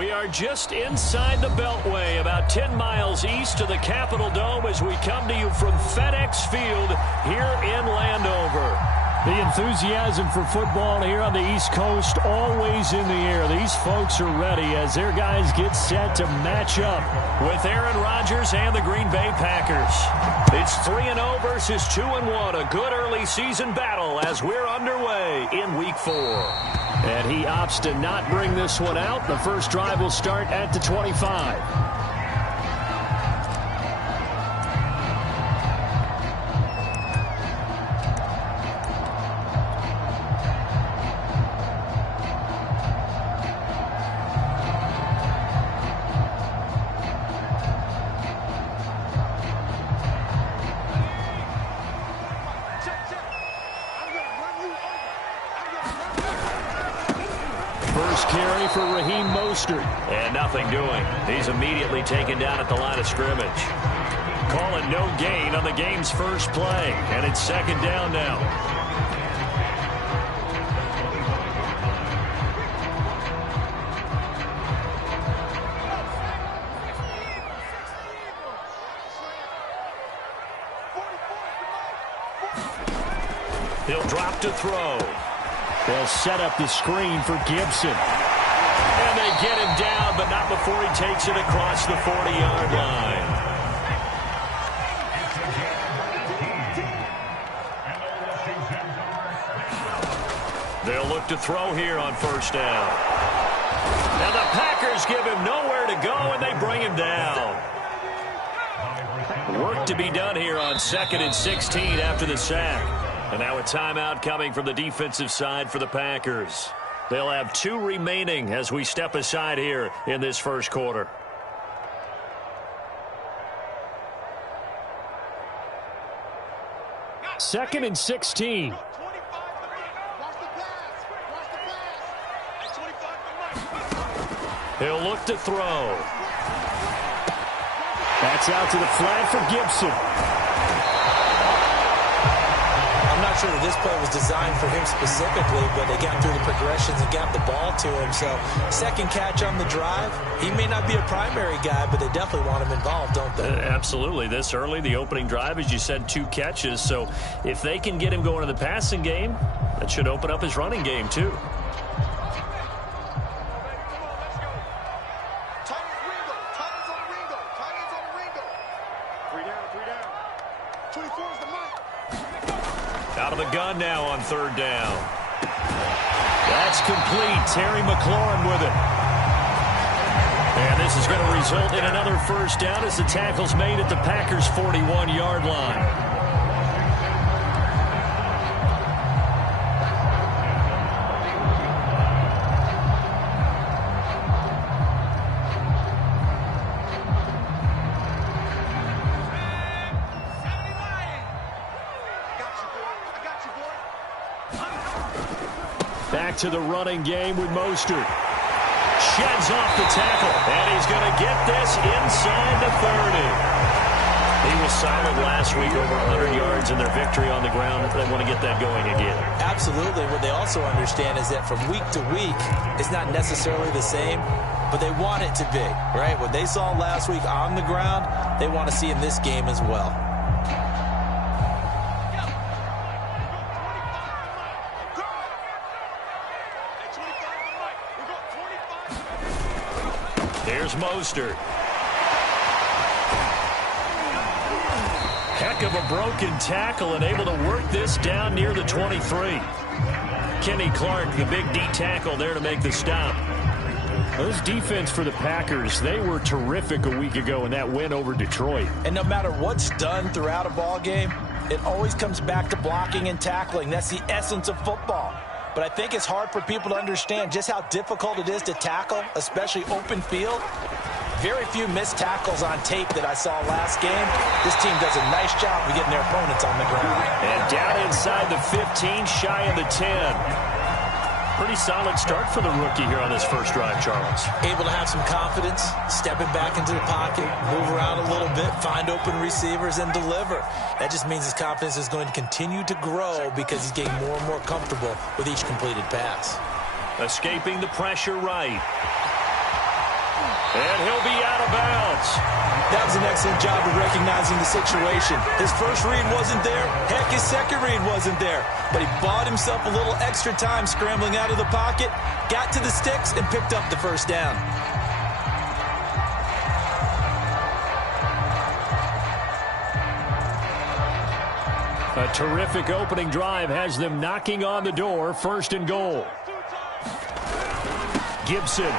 We are just inside the Beltway, about 10 miles east of the Capitol Dome as we come to you from FedEx Field here in Landover. The enthusiasm for football here on the East Coast always in the air. These folks are ready as their guys get set to match up with Aaron Rodgers and the Green Bay Packers. It's 3-0 versus 2-1, a good early season battle as we're underway in Week 4. And he opts to not bring this one out. The first drive will start at the 25. And nothing doing. He's immediately taken down at the line of scrimmage. Calling no gain on the game's first play. And it's second down now. He'll drop to throw. They'll set up the screen for Gibson. And they get him down, but not before he takes it across the 40-yard line. They'll look to throw here on first down. Now the Packers give him nowhere to go, and they bring him down. Work to be done here on 2nd and 16 after the sack. And now a timeout coming from the defensive side for the Packers. They'll have 2 remaining as we step aside here in this first quarter. Second and 16. He'll look to throw. That's out to the flat for Gibson. I'm not sure that this play was designed for him specifically, but they got through the progressions and got the ball to him. So second catch on the drive. He may not be a primary guy, but they definitely want him involved, don't they? Absolutely. This early, the opening drive, as you said, 2 catches. So if they can get him going in the passing game, that should open up his running game too. Out of the gun now on third down. That's complete. Terry McLaurin with it. And this is going to result in another first down as the tackle's made at the Packers' 41-yard line. Back to the running game with Mostert. Sheds off the tackle, and he's going to get this inside the 30. He was solid last week, over 100 yards in their victory on the ground. They want to get that going again. Absolutely. What they also understand is that from week to week, it's not necessarily the same, but they want it to be, right? What they saw last week on the ground, they want to see in this game as well. Here's Mostert. Heck of a broken tackle and able to work this down near the 23. Kenny Clark, the big D tackle there to make the stop. Those defense for the Packers, they were terrific a week ago in that win over Detroit. And no matter what's done throughout a ball game, it always comes back to blocking and tackling. That's the essence of football. But I think it's hard for people to understand just how difficult it is to tackle, especially open field. Very few missed tackles on tape that I saw last game. This team does a nice job of getting their opponents on the ground. And down inside the 15, shy of the 10. Pretty solid start for the rookie here on this first drive, Charles. Able to have some confidence, stepping back into the pocket, move around a little bit, find open receivers, and deliver. That just means his confidence is going to continue to grow because he's getting more and more comfortable with each completed pass. Escaping the pressure right. And he'll be out of bounds. That was an excellent job of recognizing the situation. His first read wasn't there. Heck, his second read wasn't there. But he bought himself a little extra time scrambling out of the pocket, got to the sticks, and picked up the first down. A terrific opening drive has them knocking on the door. First and goal. Gibson.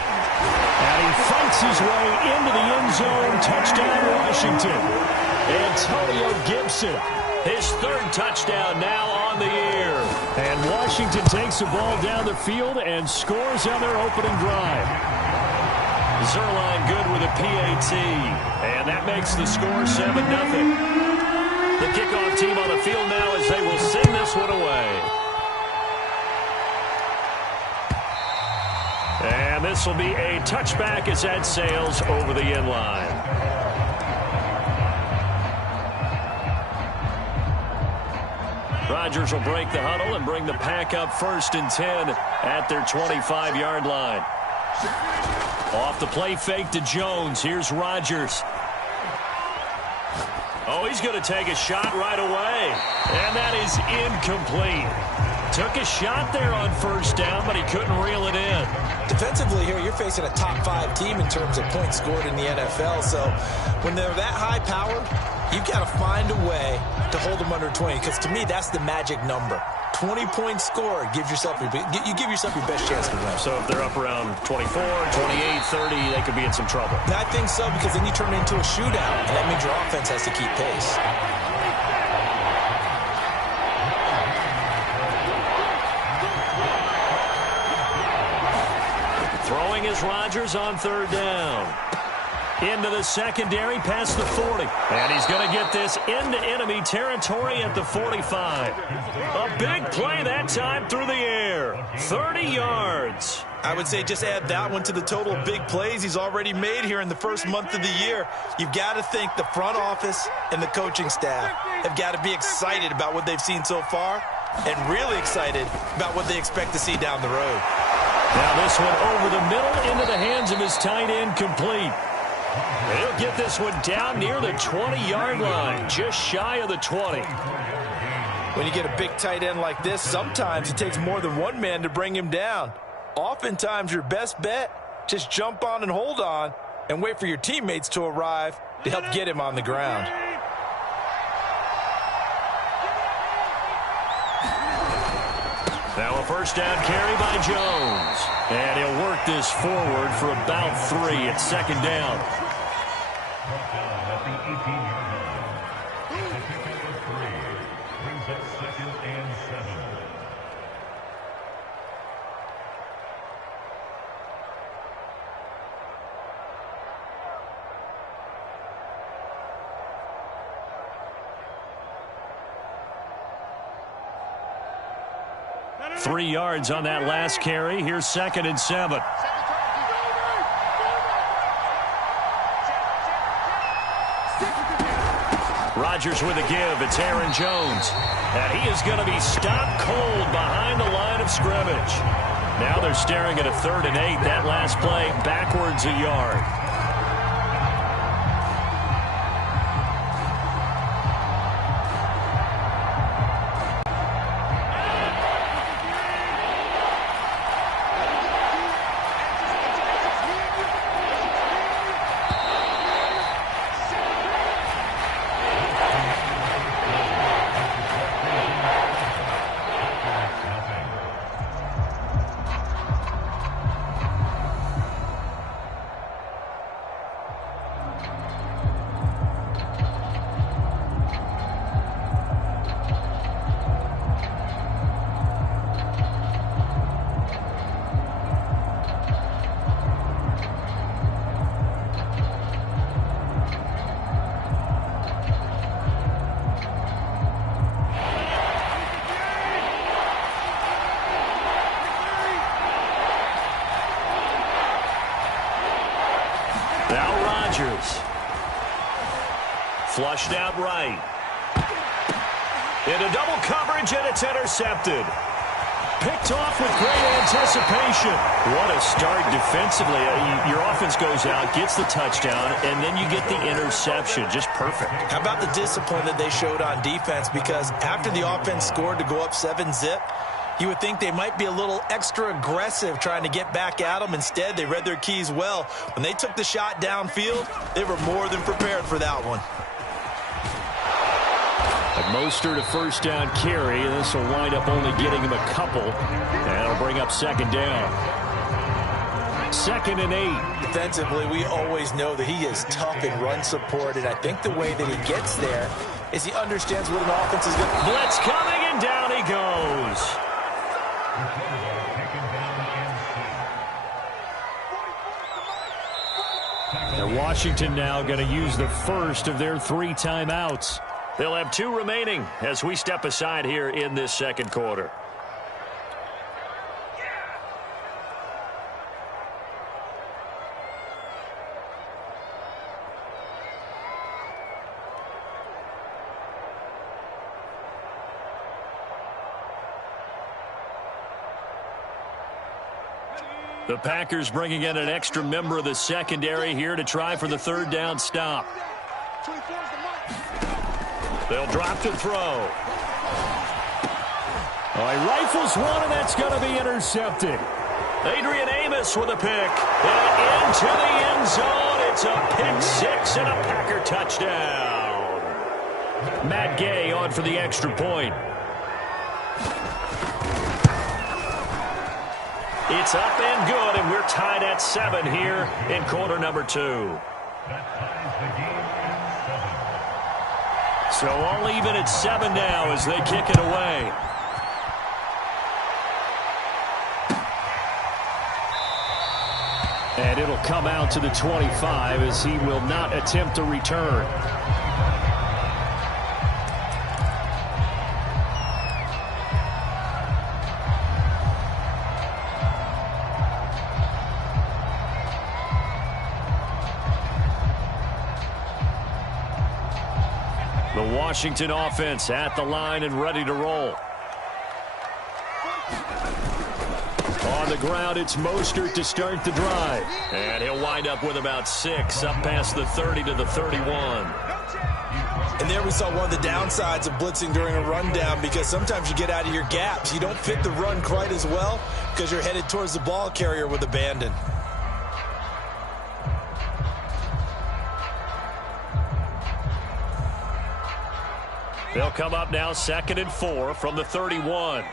And he fights his way into the end zone. Touchdown, Washington. Antonio Gibson. His third touchdown now on the year. And Washington takes the ball down the field and scores on their opening drive. Zerline good with a PAT. And that makes the score 7-0. The kickoff team on the field now as they will send this one away. And this will be a touchback as that sails over the end line. Rodgers will break the huddle and bring the pack up 1st and 10 at their 25-yard line. Off the play fake to Jones. Here's Rodgers. Oh, he's going to take a shot right away. And that is incomplete. Took a shot there on first down, but he couldn't reel it in. Defensively here, you're facing a top 5 team in terms of points scored in the NFL. So when they're that high-powered, you've got to find a way to hold them under 20. Because to me, that's the magic number. 20 points scored, you give yourself your best chance to win. So if they're up around 24, 28, 30, they could be in some trouble. I think so, because then you turn it into a shootout, and that means your offense has to keep pace. Throwing is Rodgers on third down. Into the secondary, past the 40. And he's going to get this into enemy territory at the 45. A big play that time through the air. 30 yards. I would say just add that one to the total of big plays he's already made here in the first month of the year. You've got to think the front office and the coaching staff have got to be excited about what they've seen so far and really excited about what they expect to see down the road. Now this one over the middle into the hands of his tight end, complete. He'll get this one down near the 20-yard line, just shy of the 20. When you get a big tight end like this, sometimes it takes more than one man to bring him down. Oftentimes, your best bet, just jump on and hold on and wait for your teammates to arrive to help get him on the ground. Now a first down carry by Jones. And he'll work this forward for about 3 at second down. At the 18-yard line. Second for 3. Brings up 2nd and 7. Three yards on that last carry. Here's 2nd and 7. Rodgers with a give. It's Aaron Jones. And he is going to be stopped cold behind the line of scrimmage. Now they're staring at a 3rd and 8. That last play backwards a yard. Flushed out right. Into double coverage, and it's intercepted. picked off with great anticipation. What a start defensively. Your offense goes out, gets the touchdown, and then you get the interception. Just perfect. How about the discipline that they showed on defense? Because after the offense scored to go up 7-zip, you would think they might be a little extra aggressive trying to get back at them. Instead, they read their keys well. When they took the shot downfield, they were more than prepared for that one. Mostert a first down carry, and this will wind up only getting him a couple, and it'll bring up second down. 2nd and 8. Defensively, we always know that he is tough in run support, and I think the way that he gets there is he understands what an offense is going to do. Blitz coming, and down he goes. And Washington now going to use the first of their 3 timeouts. They'll have 2 remaining as we step aside here in this second quarter. The Packers bringing in an extra member of the secondary here to try for the 3rd down stop. They'll drop to throw. Oh, he rifles one, and that's going to be intercepted. Adrian Amos with a pick. And into the end zone. It's a pick 6 and a Packer touchdown. Matt Gay on for the extra point. It's up and good, and we're tied at 7 here in quarter number 2. That ties the game at 7. So all even at 7 now as they kick it away. And it'll come out to the 25 as he will not attempt to return. The Washington offense at the line and ready to roll. On the ground, it's Mostert to start the drive. And he'll wind up with about 6 up past the 30 to the 31. And there we saw one of the downsides of blitzing during a rundown, because sometimes you get out of your gaps. You don't fit the run quite as well because you're headed towards the ball carrier with abandon. They'll come up now 2nd and 4 from the 31.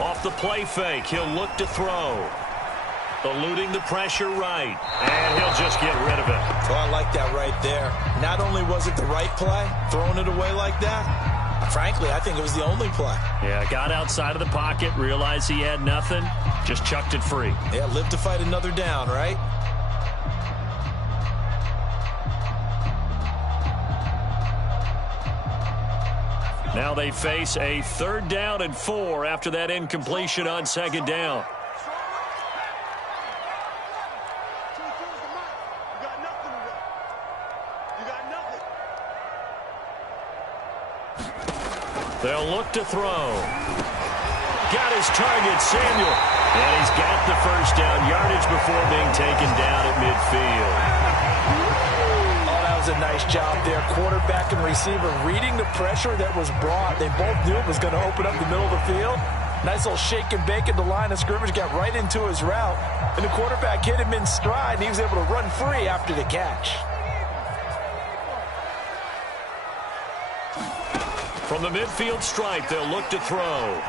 Off the play fake, he'll look to throw. Eluding the pressure right. And he'll just get rid of it. Oh, I like that right there. Not only was it the right play, throwing it away like that, frankly, I think it was the only play. Yeah, got outside of the pocket, realized he had nothing, just chucked it free. Yeah, live to fight another down, right? Now they face a 3rd down and 4 after that incompletion on 2nd down. They'll look to throw. Got his target, Samuel. And he's got the first down yardage before being taken down at midfield. A nice job there. Quarterback and receiver reading the pressure that was brought. They both knew it was going to open up the middle of the field. Nice little shake and bake at the line of scrimmage, got right into his route. And the quarterback hit him in stride, and he was able to run free after the catch. From the midfield stripe, they'll look to throw.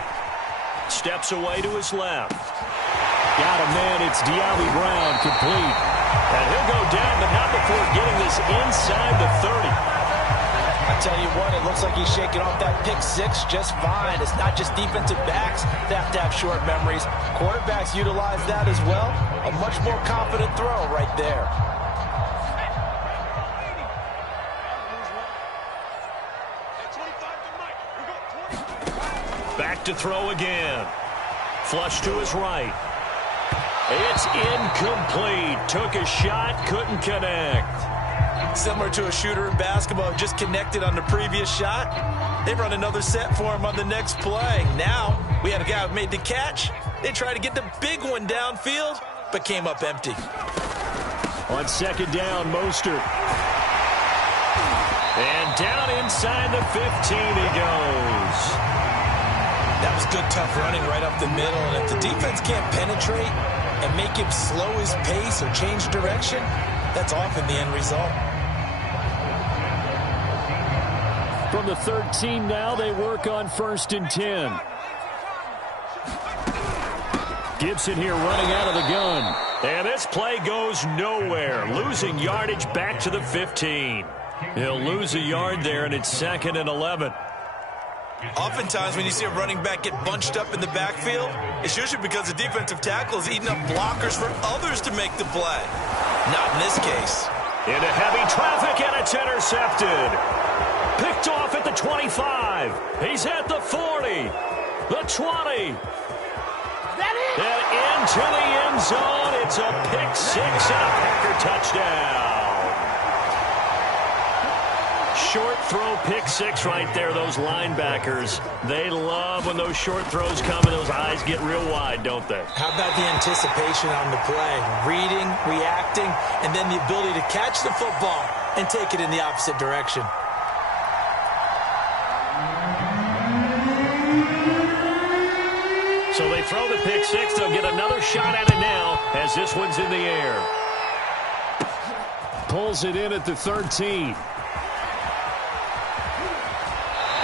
Steps away to his left. Got him, man. It's De'Ami Brown, complete. And he'll go down, but not before getting this inside the 30. I tell you what, it looks like he's shaking off that pick 6 just fine. It's not just defensive backs that have to have short memories. Quarterbacks utilize that as well. A much more confident throw right there. Back to throw again. Flush to his right. It's incomplete. Took a shot, couldn't connect. Similar to a shooter in basketball who just connected on the previous shot. They run another set for him on the next play. Now, we had a guy who made the catch. They tried to get the big one downfield, but came up empty. On second down, Mostert. And down inside the 15 he goes. That was good, tough running right up the middle. And if the defense can't penetrate and make him slow his pace or change direction, that's often the end result. From the 13 now, they work on 1st and 10. Gibson here running out of the gun. And this play goes nowhere. Losing yardage back to the 15. He'll lose a yard there, and it's 2nd and 11. Oftentimes when you see a running back get bunched up in the backfield, it's usually because the defensive tackle is eating up blockers for others to make the play. Not in this case. Into heavy traffic, and it's intercepted. Picked off at the 25. He's at the 40. The 20. And into the end zone. It's a pick 6 and a Packer touchdown. Short throw, pick 6 right there. Those linebackers, they love when those short throws come and those eyes get real wide, don't they? How about the anticipation on the play? Reading, reacting, and then the ability to catch the football and take it in the opposite direction. So they throw the pick 6. They'll get another shot at it now as this one's in the air. Pulls it in at the 13.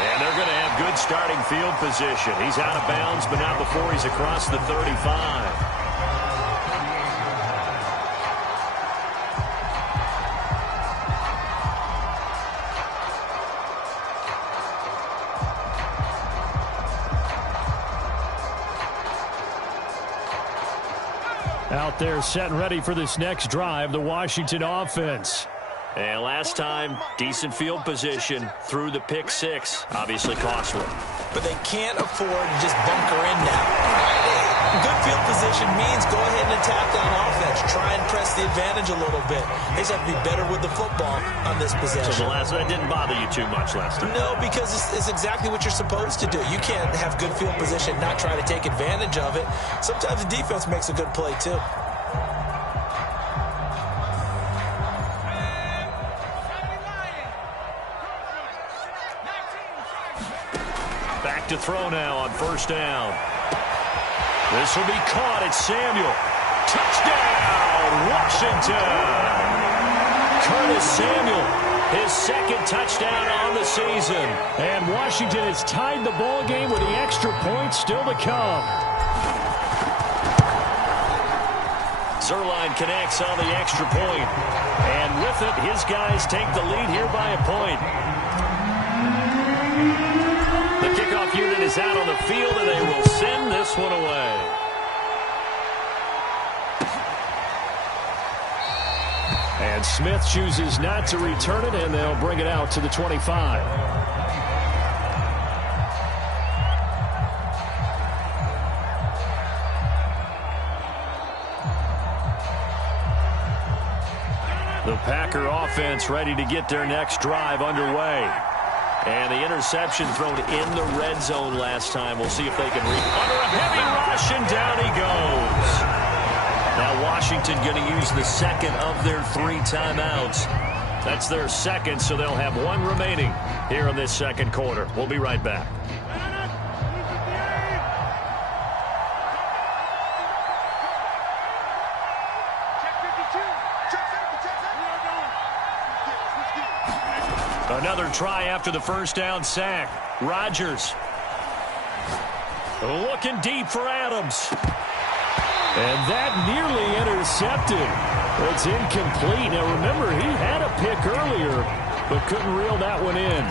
And they're going to have good starting field position. He's out of bounds, but not before he's across the 35. Out there set and ready for this next drive, the Washington offense. And last time, decent field position through the pick 6. Obviously costly. But they can't afford to just bunker in now. Good field position means go ahead and attack on offense. Try and press the advantage a little bit. They just have to be better with the football on this possession. So that didn't bother you too much last time? No, because it's exactly what you're supposed to do. You can't have good field position, not try to take advantage of it. Sometimes the defense makes a good play too. Back to throw now on 1st down. This will be caught. It's Samuel. Touchdown, Washington. Curtis Samuel, his 2nd touchdown on the season. And Washington has tied the ball game with the extra point still to come. Zerline connects on the extra point. And with it, his guys take the lead here by a point. The kickoff unit is out on the field, and they will send this one away. And Smith chooses not to return it, and they'll bring it out to the 25. The Packer offense ready to get their next drive underway. And the interception thrown in the red zone last time. We'll see if they can reach. Under a heavy rush, and down he goes. Now Washington going to use the 2nd of their 3 timeouts. That's their 2nd, so they'll have 1 remaining here in this 2nd quarter. We'll be right back. Another try after the 1st down sack. Rodgers looking deep for Adams. And that nearly intercepted. It's incomplete. Now remember, he had a pick earlier, but couldn't reel that one in.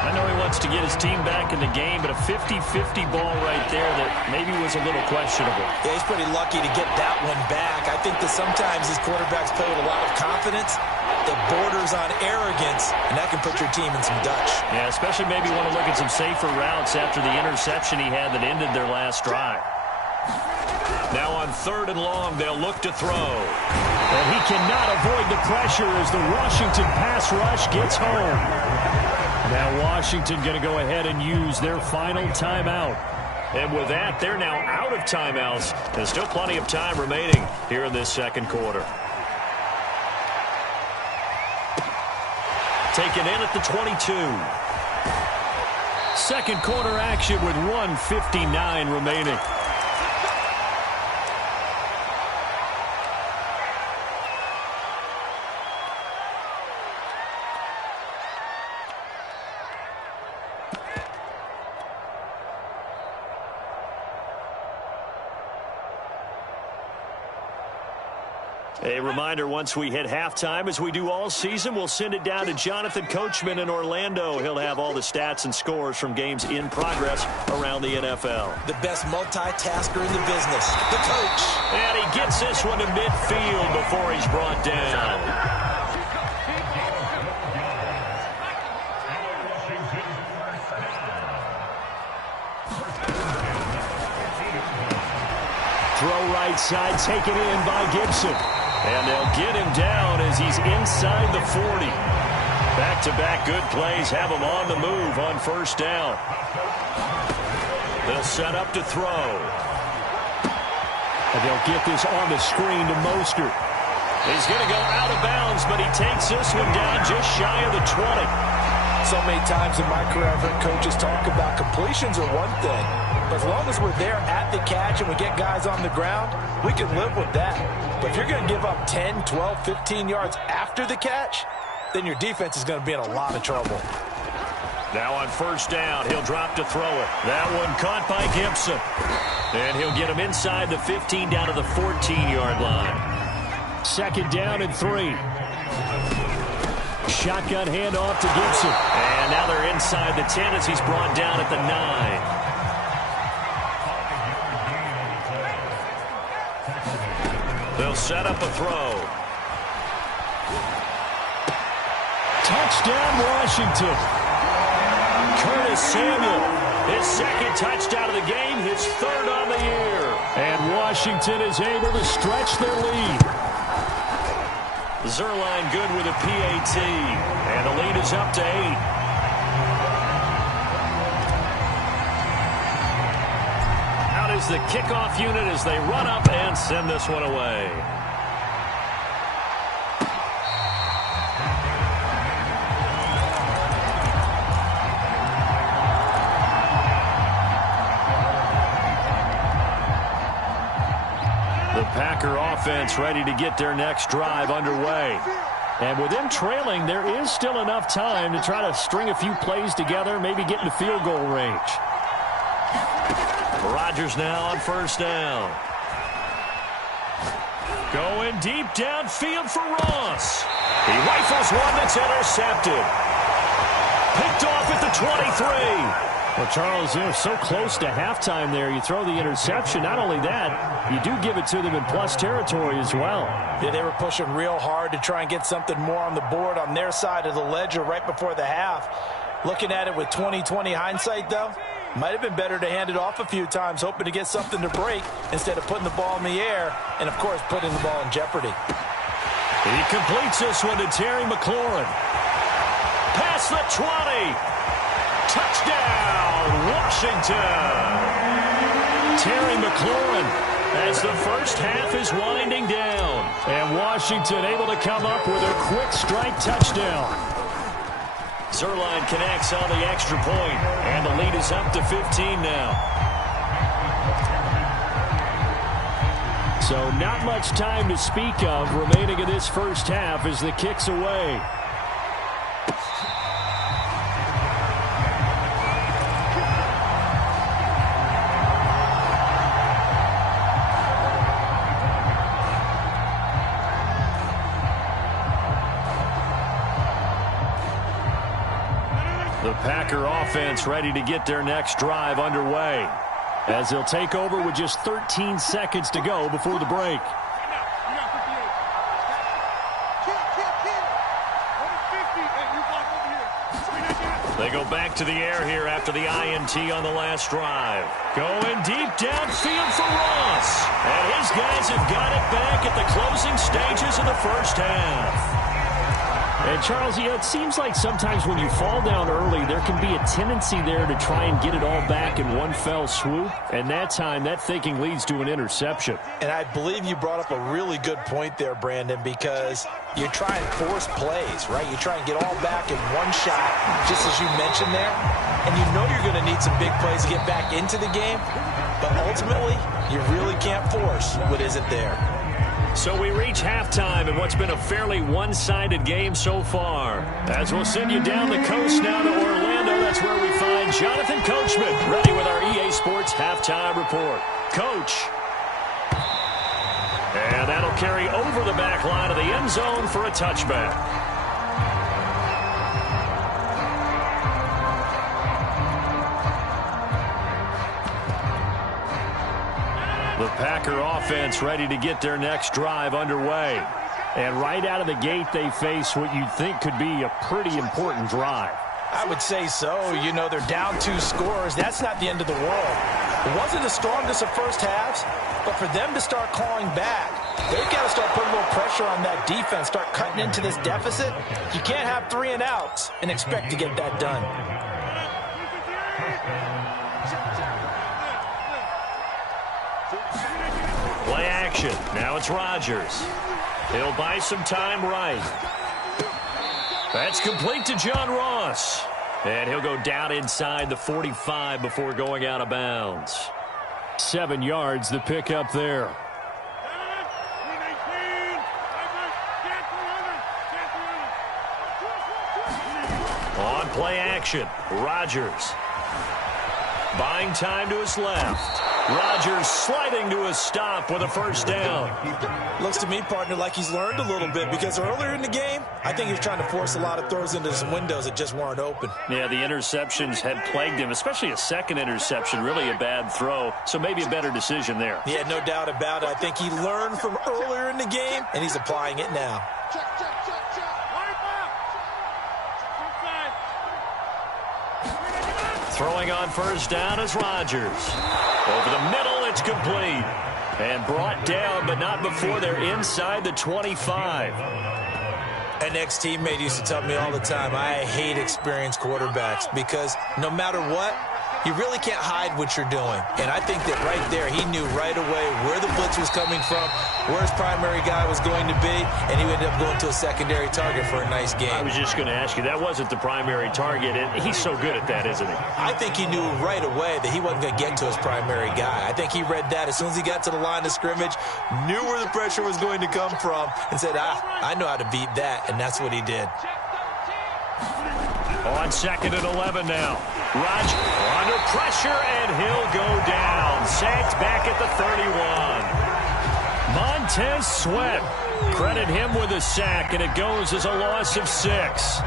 I know he wants to get his team back in the game, but a 50-50 ball right there that maybe was a little questionable. Yeah, he's pretty lucky to get that one back. I think that sometimes these quarterbacks play with a lot of confidence that borders on arrogance, and that can put your team in some Dutch. Yeah, especially maybe want to look at some safer routes after the interception he had that ended their last drive. Now on 3rd and long, they'll look to throw. And he cannot avoid the pressure as the Washington pass rush gets home. Now Washington going to go ahead and use their final timeout. And with that, they're now out of timeouts. There's still plenty of time remaining here in this second quarter. Taken in at the 22. Second quarter action with 1:59 remaining. A reminder, once we hit halftime, as we do all season, we'll send it down to Jonathan Coachman in Orlando. He'll have all the stats and scores from games in progress around the NFL. The best multitasker in the business, the coach. And he gets this one to midfield before he's brought down. Throw right side, taken in by Gibson. And they'll get him down as he's inside the 40. Back-to-back good plays have him on the move on 1st down. They'll set up to throw. And they'll get this on the screen to Mostert. He's going to go out of bounds, but he takes this one down just shy of the 20. So many times in my career, I've heard coaches talk about completions are one thing. But as long as we're there at the catch and we get guys on the ground, we can live with that. But if you're going to give up 10, 12, 15 yards after the catch, then your defense is going to be in a lot of trouble. Now on 1st down, he'll drop to throw it. That one caught by Gibson. And he'll get him inside the 15 down to the 14-yard line. 2nd down and 3. Shotgun handoff to Gibson. And now they're inside the 10 as he's brought down at the 9. They'll set up a throw. Touchdown, Washington. Curtis Samuel, his 2nd touchdown of the game, his 3rd on the year. And Washington is able to stretch their lead. Zerline good with a PAT. And the lead is up to 8. Out is the kickoff unit as they run up and send this one away. The Packer offense ready to get their next drive underway. And with them trailing, there is still enough time to try to string a few plays together, maybe get into field goal range. Rodgers now on 1st down. Going deep downfield for Ross. He rifles one that's intercepted. Picked off at the 23. Well, Charles, they're so close to halftime there. You throw the interception. Not only that, you do give it to them in plus territory as well. Yeah, they were pushing real hard to try and get something more on the board on their side of the ledger right before the half. Looking at it with 20/20 hindsight, though, might have been better to hand it off a few times, hoping to get something to break instead of putting the ball in the air and, of course, putting the ball in jeopardy. He completes this one to Terry McLaurin. Past the 20. Touchdown, Washington. Terry McLaurin as the first half is winding down. And Washington able to come up with a quick strike touchdown. Zerline connects on the extra point, and the lead is up to 15 now. So not much time to speak of remaining in this first half as the kick's away. The Packer offense ready to get their next drive underway, as they'll take over with just 13 seconds to go before the break. They They go back to the air here after the INT on the last drive. Going deep downfield for Ross. And his guys have got it back at the closing stages of the first half. And, Charles, it seems like sometimes when you fall down early, there can be a tendency there to try and get it all back in one fell swoop. And that time, that thinking leads to an interception. And I believe you brought up a really good point there, Brandon, because you try and force plays, right? You try and get all back in one shot, just as you mentioned there. And you know you're going to need some big plays to get back into the game. But ultimately, you really can't force what isn't there. So we reach halftime in what's been a fairly one-sided game so far. As we'll send you down the coast now to Orlando, that's where we find Jonathan Coachman, ready with our EA Sports Halftime Report. Coach. And that'll carry over the back line of the end zone for a touchback. The Packer offense ready to get their next drive underway. And right out of the gate, they face what you'd think could be a pretty important drive. I would say so. You know, they're down 2 scores. That's not the end of the world. It wasn't the strongest of first halves, but for them to start clawing back, they've got to start putting a little pressure on that defense, start cutting into this deficit. You can't have 3 and outs and expect to get that done. Play action. Now it's Rodgers. He'll buy some time right. That's complete to John Ross. And he'll go down inside the 45 before going out of bounds. 7 yards, the pickup there. On play action, Rodgers. Buying time to his left. Rodgers sliding to a stop with a first down. Looks to me, partner, like he's learned a little bit, because earlier in the game, I think he was trying to force a lot of throws into some windows that just weren't open. Yeah, the interceptions had plagued him, especially a second interception, really a bad throw, so maybe a better decision there. Yeah, no doubt about it. I think he learned from earlier in the game, and he's applying it now. Throwing on first down is Rodgers. Over the middle, it's complete. And brought down, but not before they're inside the 25. An ex-teammate used to tell me all the time, I hate experienced quarterbacks because no matter what, you really can't hide what you're doing. And I think that right there, he knew right away where the blitz was coming from, where his primary guy was going to be, and he ended up going to a secondary target for a nice game. I was just going to ask you, that wasn't the primary target, and he's so good at that, isn't he? I think he knew right away that he wasn't going to get to his primary guy. I think he read that as soon as he got to the line of scrimmage, knew where the pressure was going to come from, and said, I know how to beat that, and that's what he did. On 2nd and 11 now. Rodgers under pressure, and he'll go down. Sacked back at the 31. Montez Sweat. Credit him with a sack, and it goes as a loss of 6.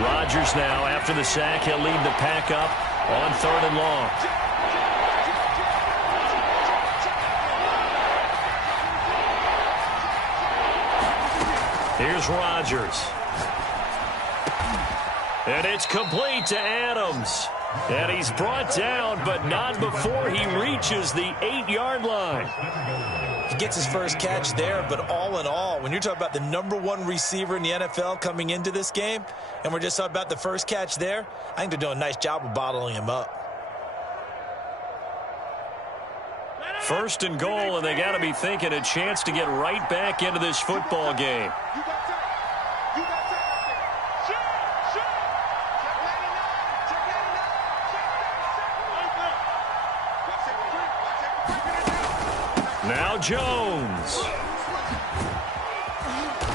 Rodgers now, after the sack, he'll lead the pack up on 3rd and long. Here's Rodgers. And it's complete to Adams. And he's brought down, but not before he reaches the 8-yard line. He gets his first catch there, but all in all, when you're talking about the #1 receiver in the NFL coming into this game, and we're just talking about the first catch there, I think they're doing a nice job of bottling him up. 1st and goal, and they got to be thinking a chance to get right back into this football game. Now Jones.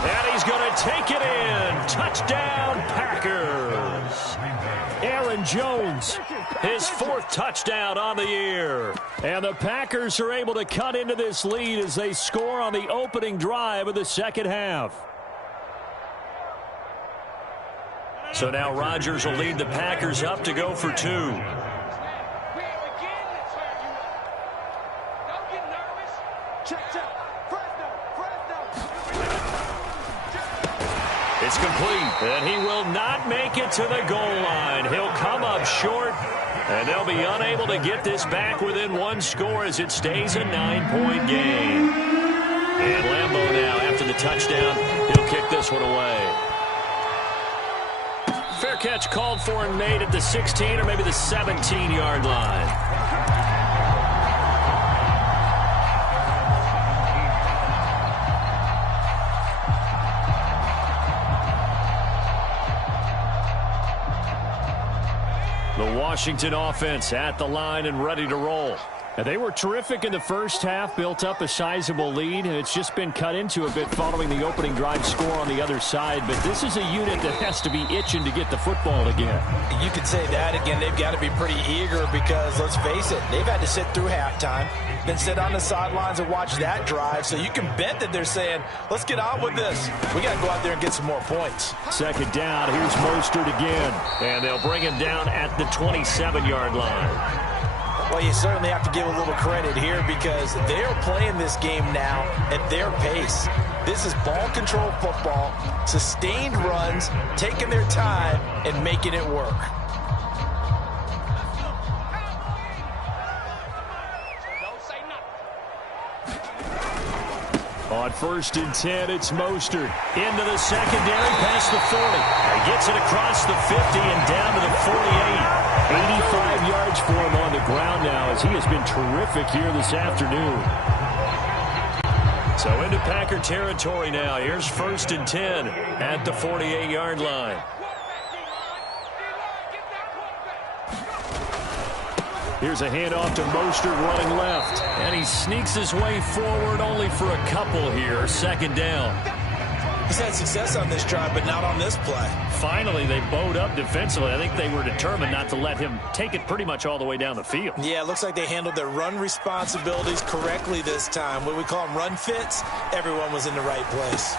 And he's going to take it in. Touchdown, Packers. Aaron Jones, his 4th touchdown on the year. And the Packers are able to cut into this lead as they score on the opening drive of the second half. So now Rodgers will lead the Packers up to go for 2. It's complete, and he will not make it to the goal line. He'll come up short, and they'll be unable to get this back within 1 score as it stays a 9-point game. And Lambeau now, after the touchdown, he'll kick this one away. Fair catch called for and made at the 16 or maybe the 17-yard line. The Washington offense at the line and ready to roll. And they were terrific in the first half, built up a sizable lead, and it's just been cut into a bit following the opening drive score on the other side. But this is a unit that has to be itching to get the football again. You could say that again. They've got to be pretty eager because, let's face it, they've had to sit through halftime, then sit on the sidelines and watch that drive. So you can bet that they're saying, let's get on with this. We got to go out there and get some more points. Second down, here's Mostert again. And they'll bring him down at the 27-yard line. Well, you certainly have to give a little credit here because they're playing this game now at their pace. This is ball control football, sustained runs, taking their time, and making it work. On 1st and 10, it's Mostert. Into the secondary, past the 40. He gets it across the 50 and down to the 48. 85 yards for him on the ground now as he has been terrific here this afternoon. So into Packer territory now. Here's 1st and 10 at the 48-yard line. Here's a handoff to Mostert running left. And he sneaks his way forward only for a couple here. Second down. He's had success on this drive, but not on this play. Finally, they bowed up defensively. I think they were determined not to let him take it pretty much all the way down the field. Yeah, it looks like they handled their run responsibilities correctly this time. What we call them run fits, everyone was in the right place.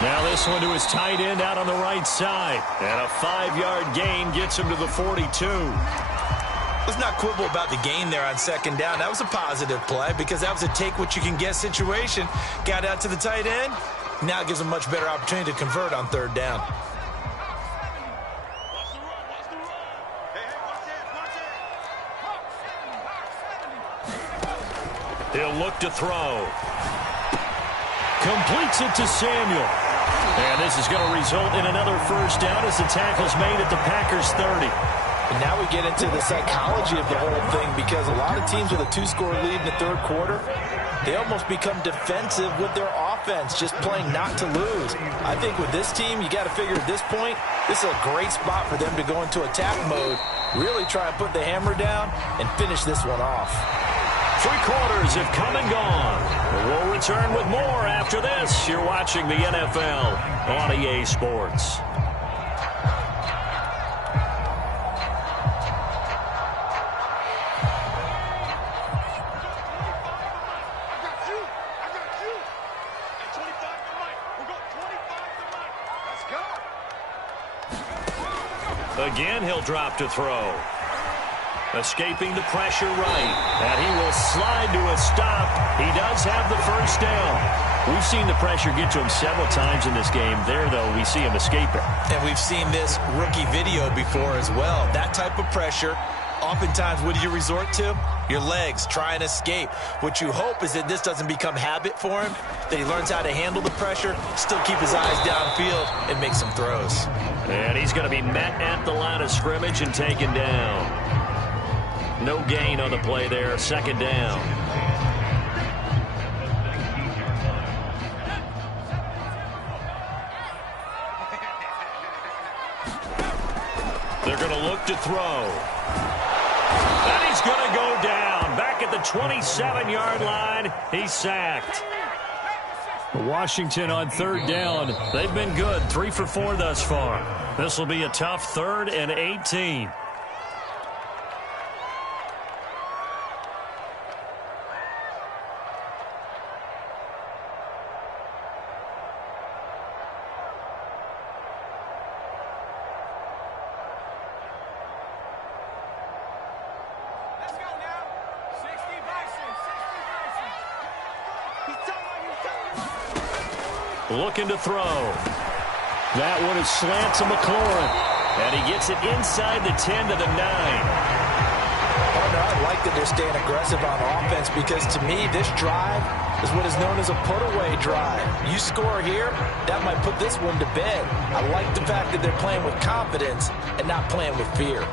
Now this one to his tight end out on the right side. And a 5-yard gain gets him to the 42. Let's not quibble about the gain there on second down. That was a positive play because that was a take-what-you-can-get situation. Got out to the tight end. Now it gives them a much better opportunity to convert on third down. He'll look to throw. Completes it to Samuel. And this is going to result in another first down as the tackle's made at the Packers 30. And now we get into the psychology of the whole thing because a lot of teams with a 2-score lead in the third quarter, they almost become defensive with their offense, just playing not to lose. I think with this team, you got to figure at this point, this is a great spot for them to go into attack mode, really try and put the hammer down and finish this one off. 3 quarters have come and gone. We'll return with more after this. You're watching the NFL on EA Sports. Again, he'll drop to throw. Escaping the pressure right. And he will slide to a stop. He does have the first down. We've seen the pressure get to him several times in this game. There, though, we see him escape it. And we've seen this rookie video before as well. That type of pressure, oftentimes, what do you resort to? Your legs, try and escape. What you hope is that this doesn't become habit for him, that he learns how to handle the pressure, still keep his eyes downfield, and make some throws. And he's going to be met at the line of scrimmage and taken down. No gain on the play there, second down. They're going to look to throw. And he's going to go down. Back at the 27-yard line, he's sacked. Washington on third down. They've been good, 3 for 4 thus far. This will be a tough 3rd and 18. looking to throw. That one is slant to McLaurin. And he gets it inside the 10 to the 9. Partner, I like that they're staying aggressive on offense because to me, this drive is what is known as a put-away drive. You score here, that might put this one to bed. I like the fact that they're playing with confidence and not playing with fear.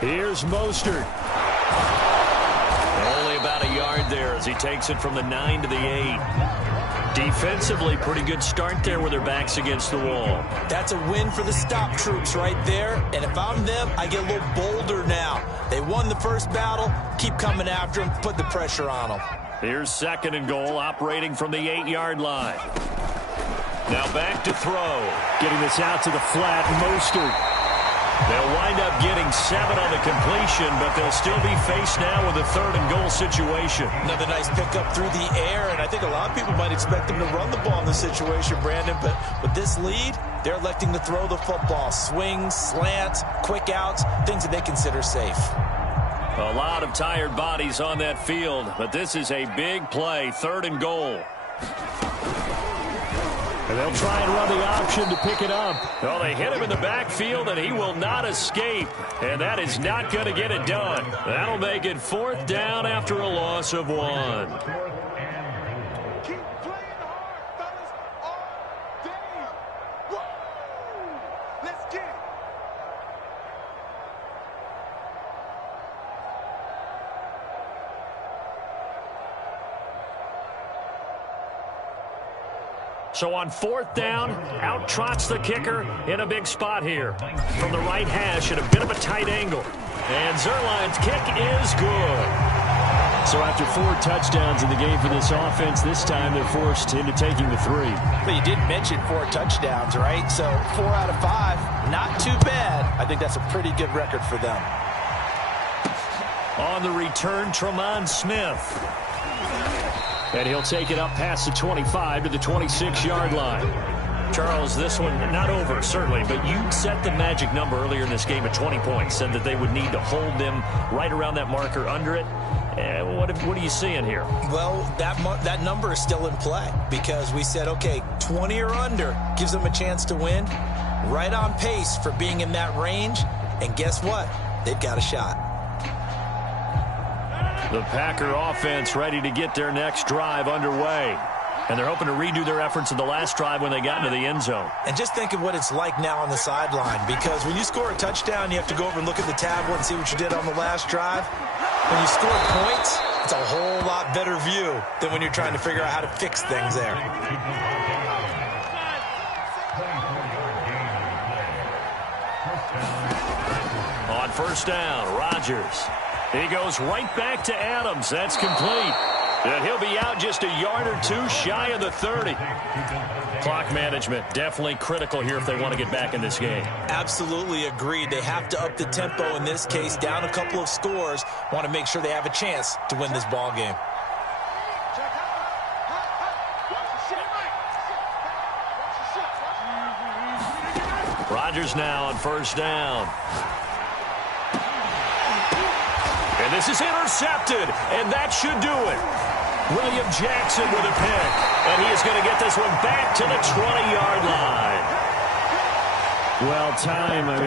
Here's Mostert. Only about a yard there as he takes it from the 9 to the 8. Defensively, pretty good start there with their backs against the wall. That's a win for the stop troops right there. And if I'm them, I get a little bolder now. They won the first battle. Keep coming after them. Put the pressure on them. Here's 2nd and goal, operating from the 8-yard line. Now back to throw. Getting this out to the flat, Mostert. They'll wind up getting 7 on the completion, but they'll still be faced now with a 3rd and goal situation. Another nice pickup through the air, and I think a lot of people might expect them to run the ball in this situation, Brandon, but with this lead, they're electing to throw the football. Swings, slants, quick outs, things that they consider safe. A lot of tired bodies on that field, but this is a big play, 3rd and goal. And they'll try and run the option to pick it up. Well, they hit him in the backfield, and he will not escape. And that is not going to get it done. That'll make it 4th down after a loss of 1. Keep playing hard, fellas, all day. Woo! Let's get it. So on 4th down, out trots the kicker in a big spot here. From the right hash at a bit of a tight angle. And Zuerlein's kick is good. So after 4 touchdowns in the game for this offense, this time they're forced into taking the 3. But you did mention 4 touchdowns, right? So 4 out of 5, not too bad. I think that's a pretty good record for them. On the return, Tremont Smith. And he'll take it up past the 25 to the 26-yard line. Charles, this one not over, certainly, but you set the magic number earlier in this game at 20 points, said that they would need to hold them right around that marker under it. What are you seeing here? Well, that number is still in play because we said, okay, 20 or under gives them a chance to win. Right on pace for being in that range. And guess what? They've got a shot. The Packer offense ready to get their next drive underway. And they're hoping to redo their efforts in the last drive when they got into the end zone. And just think of what it's like now on the sideline, because when you score a touchdown, you have to go over and look at the tablet and see what you did on the last drive. When you score points, it's a whole lot better view than when you're trying to figure out how to fix things there. On 1st down, Rodgers. He goes right back to Adams. That's complete. And he'll be out just a yard or 2 shy of the 30. Clock management definitely critical here if they want to get back in this game. Absolutely agreed. They have to up the tempo in this case, down a couple of scores. Want to make sure they have a chance to win this ball game. Rodgers now on 1st down. And this is intercepted, and that should do it. William Jackson with a pick, and he is going to get this one back to the 20-yard line. Well,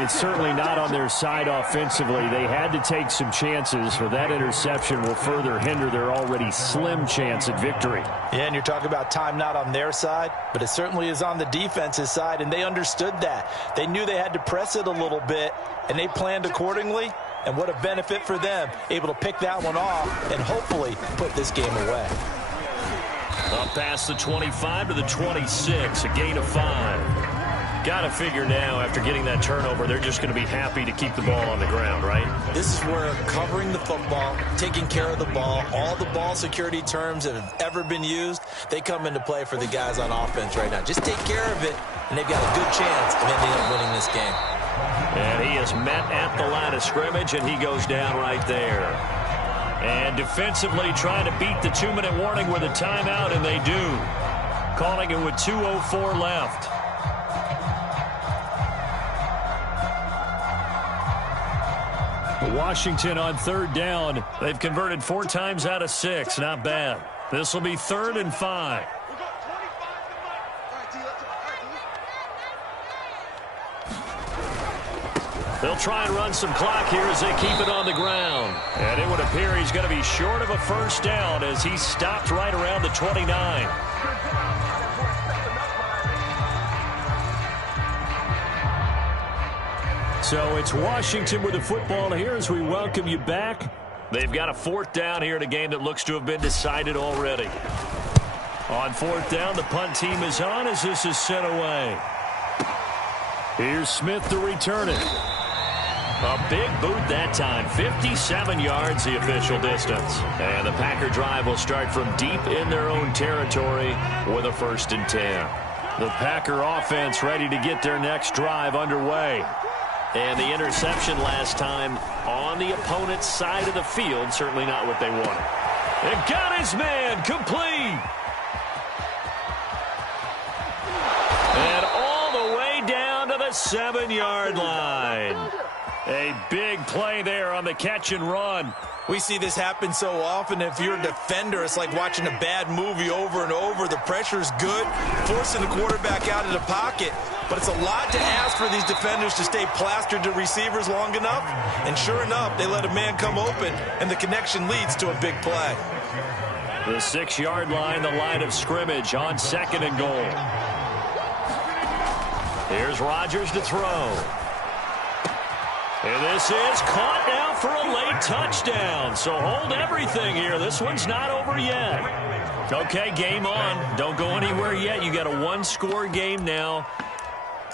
it's certainly not on their side offensively. They had to take some chances, for that interception will further hinder their already slim chance at victory. Yeah, and you're talking about time not on their side, but it certainly is on the defense's side, and they understood that. They knew they had to press it a little bit, and they planned accordingly. And what a benefit for them, able to pick that one off and hopefully put this game away. Up past the 25 to the 26, a gain of 5. Got to figure now, after getting that turnover, they're just going to be happy to keep the ball on the ground, right? This is where covering the football, taking care of the ball, all the ball security terms that have ever been used, they come into play for the guys on offense right now. Just take care of it, and they've got a good chance of ending up winning this game. And he is met at the line of scrimmage, and he goes down right there. And defensively trying to beat the 2-minute warning with a timeout, and they do. Calling it with 2:04 left. Washington on third down. They've converted 4 times out of 6. Not bad. This will be 3rd and 5. They'll try and run some clock here as they keep it on the ground. And it would appear he's going to be short of a first down as he stopped right around the 29. So it's Washington with the football here as we welcome you back. They've got a 4th down here in a game that looks to have been decided already. On 4th down, the punt team is on as this is sent away. Here's Smith to return it. A big boot that time. 57 yards the official distance. And the Packer drive will start from deep in their own territory with a 1st and 10. The Packer offense ready to get their next drive underway. And the interception last time on the opponent's side of the field, certainly not what they wanted. And got his man complete. And all the way down to the 7-yard line. A big play there on the catch and run. We see this happen so often. If you're a defender, it's like watching a bad movie over and over. The pressure is good, forcing the quarterback out of the pocket. But it's a lot to ask for these defenders to stay plastered to receivers long enough. And sure enough, they let a man come open, and the connection leads to a big play. The 6-yard line, the line of scrimmage on 2nd and goal. Here's Rodgers to throw. And this is caught now for a late touchdown. So hold everything here. This one's not over yet. Okay, game on. Don't go anywhere yet. You got a 1-score game now.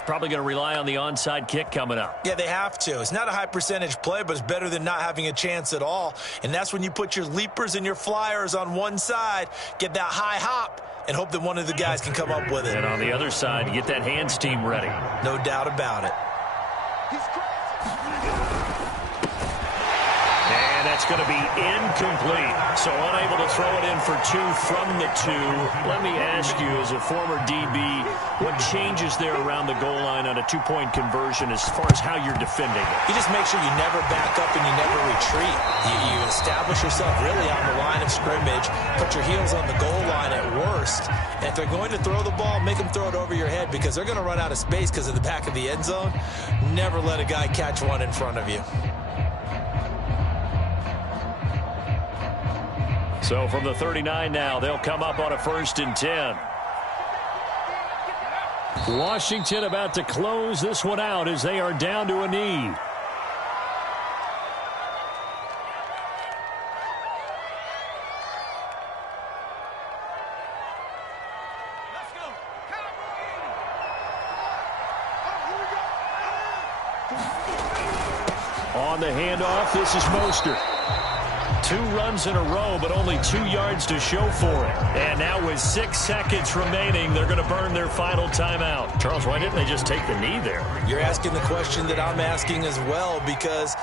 Probably going to rely on the onside kick coming up. Yeah, they have to. It's not a high percentage play, but it's better than not having a chance at all. And that's when you put your leapers and your flyers on one side, get that high hop, and hope that one of the guys can come up with it. And on the other side, get that hands team ready. No doubt about it. And that's going to be incomplete. So unable to throw it in for 2 from the 2. Let me ask you, as a former DB, what changes there around the goal line on a 2-point conversion as far as how you're defending it? You just make sure you never back up and you never retreat. You establish yourself really on the line of scrimmage, put your heels on the goal line at worst. And if they're going to throw the ball, make them throw it over your head because they're going to run out of space because of the back of the end zone. Never let a guy catch one in front of you. So from the 39 now, they'll come up on a 1st and 10. Washington about to close this one out as they are down to a knee. On the handoff, this is Mostert. 2 runs in a row, but only 2 yards to show for it. And now with 6 seconds remaining, they're going to burn their final timeout. Charles, why didn't they just take the knee there? You're asking the question that I'm asking as well, because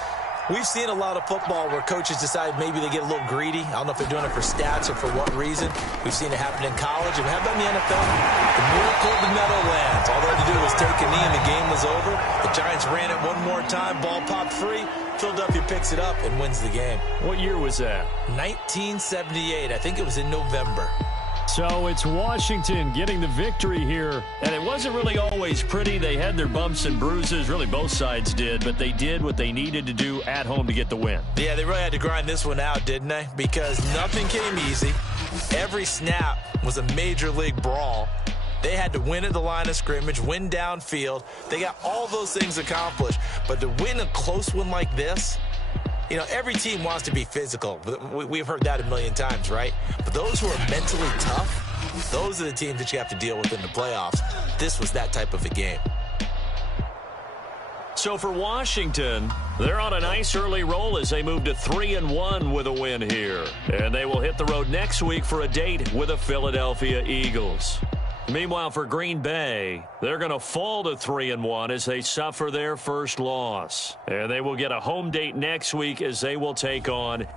we've seen a lot of football where coaches decide maybe they get a little greedy. I don't know if they're doing it for stats or for what reason. We've seen it happen in college. And how about in the NFL? The miracle of the Meadowlands. All they had to do was take a knee and the game was over. The Giants ran it one more time. Ball popped free. Philadelphia picks it up and wins the game. What year was that? 1978. I think it was in November. So it's Washington getting the victory here. And it wasn't really always pretty. They had their bumps and bruises. Really, both sides did. But they did what they needed to do at home to get the win. Yeah, they really had to grind this one out, didn't they? Because nothing came easy. Every snap was a major league brawl. They had to win at the line of scrimmage, win downfield. They got all those things accomplished. But to win a close one like this, you know, every team wants to be physical. We've heard that a million times, right? But those who are mentally tough, those are the teams that you have to deal with in the playoffs. This was that type of a game. So for Washington, they're on a nice early roll as they move to 3-1 with a win here. And they will hit the road next week for a date with the Philadelphia Eagles. Meanwhile, for Green Bay, they're going to fall to 3-1 as they suffer their first loss. And they will get a home date next week as they will take on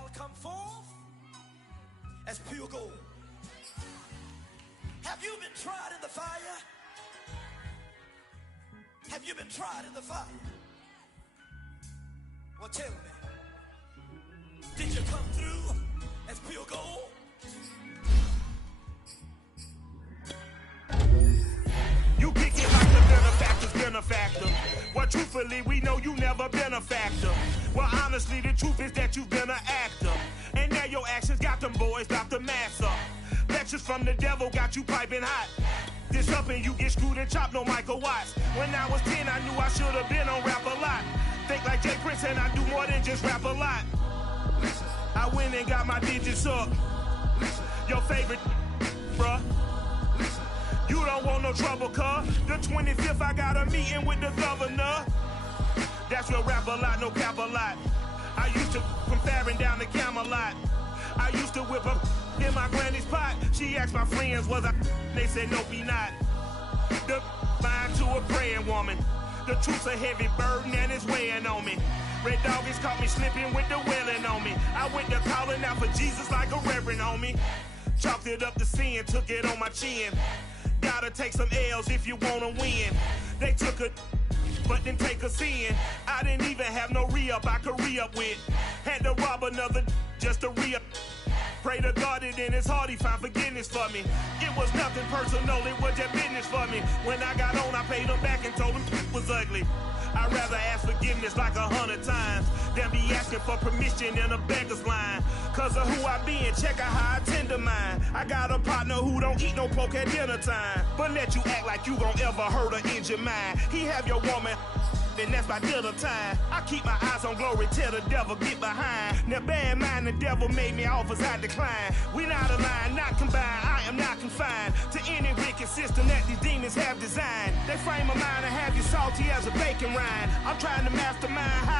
shall come forth as pure gold. Have you been tried in the fire? Have you been tried in the fire? Well, tell me, did you come through as pure gold? You kick it like the benefactor's benefactor. Well, truthfully, we know you never been a factor. Well, honestly, the truth is that you've been an actor. And now your actions got them boys dropped the mask up. Lectures from the devil got you piping hot. This up and you get screwed and chopped, no Michael Watts. When I was 10, I knew I should have been on rap a lot. Think like Jay Prince and I do more than just rap a lot. I went and got my digits up. Your favorite, bruh. You don't want no trouble, cuz. The 25th, I got a meeting with the governor. That's real rap a lot, no cap a lot. I used to from Farron down to Camelot. I used to whip up in my granny's pot. She asked my friends, was I? They said, no, be not. The mind to a praying woman. The truth's a heavy burden and it's weighing on me. Red Doggies caught me slipping with the wailing on me. I went to calling out for Jesus like a reverend on me. Chalked it up to sin, took it on my chin. Gotta take some L's if you wanna win. They took a but then take us in. I didn't even have no re-up I could re-up with. Had to rob another just to re-up. Pray to God that in his heart he found forgiveness for me. It was nothing personal, it was just business for me. When I got on, I paid him back and told him it was ugly. I'd rather ask forgiveness like 100 times than be asking for permission in a beggar's line. Cause of who I be and check out how I tend to mine. I got a partner who don't eat no pork at dinner time, but let you act like you gon' ever hurt or injure mine. He have your woman, and that's my dinner time. I keep my eyes on glory till the devil get behind. Now bear in mind the devil made me offers I decline. We not aligned, not combined, I am not confined to any wicked system that these demons have designed. They frame a mind and have you salty as a bacon rind. I'm trying to mastermind how